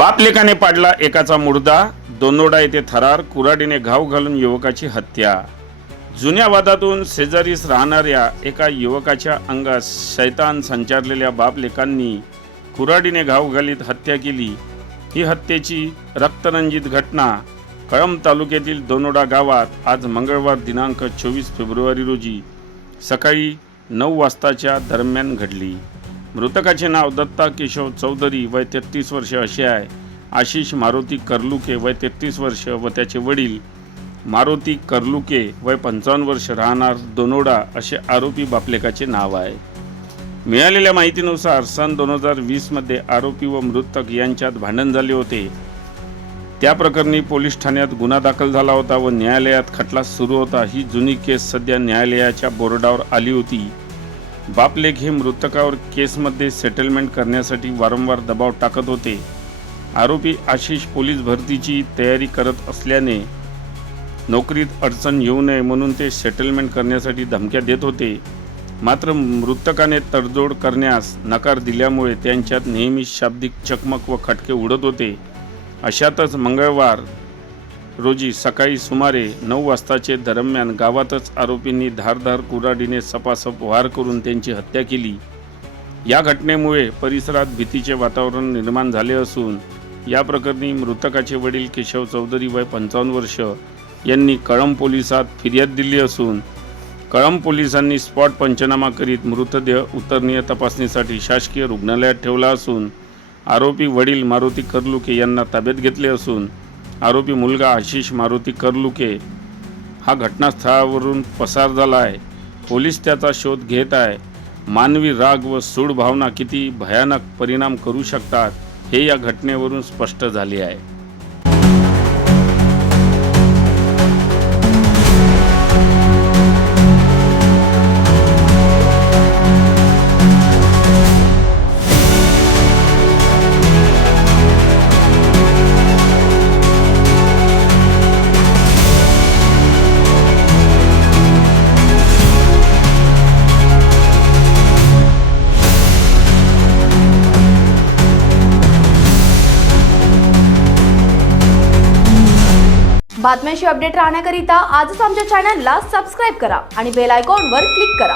बापलेकाने पाडला एकाचा मुर्दा, दोनोडा येथे थरार, कुऱ्हाडीने घाव घालून युवकाची हत्या। जुन्या वादातून शेजारीच राहणाऱ्या एका युवकाच्या अंगात शैतान संचारलेल्या बापलेकांनी कुऱ्हाडीने घाव घालीत हत्या केली। ही हत्येची रक्तरंजित घटना कळंब तालुक्यातील दोनोडा गावात आज मंगळवार दिनांक 24 फेब्रुवारी रोजी सकाळी 9 वाजताच्या दरम्यान घडली। मृतकाचे नाव दत्ता केशव चौधरी वय 33 वर्ष असे आहे। आशिष मारुती कर्लुके वय 33 वर्ष व त्याचे वडील मारुती कर्लुके वय 55 वर्ष राहणार दोनोडा असे आरोपी बापलेकाचे नाव आहे। मिळालेल्या माहितीनुसार सन 2020 मध्ये आरोपी व मृतक यांच्यात भांडण झाले होते। त्या प्रकरणी पोलीस ठाण्यात गुन्हा दाखल झाला होता व न्यायालयात खटला सुरू होता। ही जुनी केस सध्या न्यायालयाच्या बोर्डावर आली होती। बापलेक हे मृतकावर केसमध्ये सेटलमेंट करण्यासाठी वारंवार दबाव टाकत होते। आरोपी आशिष पोलीस भरतीची तयारी करत असल्याने नोकरीत अडचण येऊ नये म्हणून ते सेटलमेंट करण्यासाठी धमक्या देत होते। मात्र मृतकाने तडजोड करण्यास नकार दिल्यामुळे त्यांच्यात नेहमी शाब्दिक चकमक व खटके उडत होते। अशातच मंगळवार रोजी सकाळी सुमारे 9 वाजताचे दरम्यान गावातच आरोपींनी धारदार कुऱ्हाडीने सपासप वार करून त्यांची हत्या केली। या घटनेमुळे परिसरात भीतीचे वातावरण निर्माण झाले असून या प्रकरणी मृतकाचे वडील केशव चौधरी वय 55 वर्ष यांनी कळंब पोलिसात फिर्याद दिली असून कळंब पोलिसांनी स्पॉट पंचनामा करीत मृतदेह उतरनीय तपासणीसाठी शासकीय रुग्णालयात ठेवला असून आरोपी वडील मारुती कर्लुके यांना ताब्यात घेतले असून आरोपी मुलगा आशिष मारुती कर्लुके हा घटनास्थळावरून पसार झाला आहे। पोलीस त्याचा शोध घेत आहे। मानवी राग व सूड भावना किती भयानक परिणाम करू शकतात हे या घटनेवरून स्पष्ट झाले आहे। बातम्यांशी अपडेट राहण्याकरिता आजच आमच्या चॅनलला सबस्क्राईब करा आणि बेल आयकॉनवर क्लिक करा।